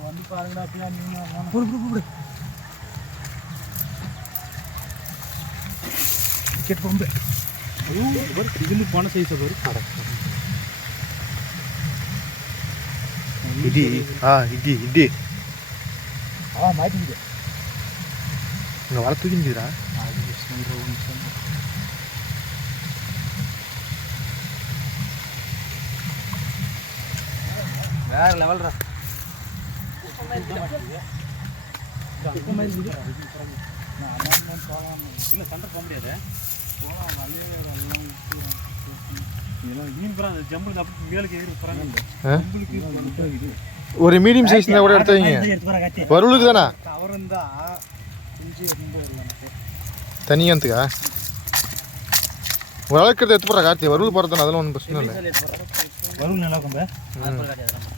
வந்து பாருங்கடா அப்படியே போடு கேட் பொம்பு இதுல போன சைஸ் பாரு இடி இடி மாட்டிக்கிது இங்கே வள தூக்கிக்கிறா வேற லெவல்ரா இல்லை சண்டை போக முடியாது ஒரு மீடியம் சைஸ் கூட எடுத்து வைங்க வருளுக்கு தானே தனியாந்துக்கா ஒரு அளவுக்கு எடுத்து போடுற கார்த்தி வருள் போகிறதானே அதெல்லாம் ஒன்றும் பிரச்சனை இல்லை வருள் நல்லா இருக்கும்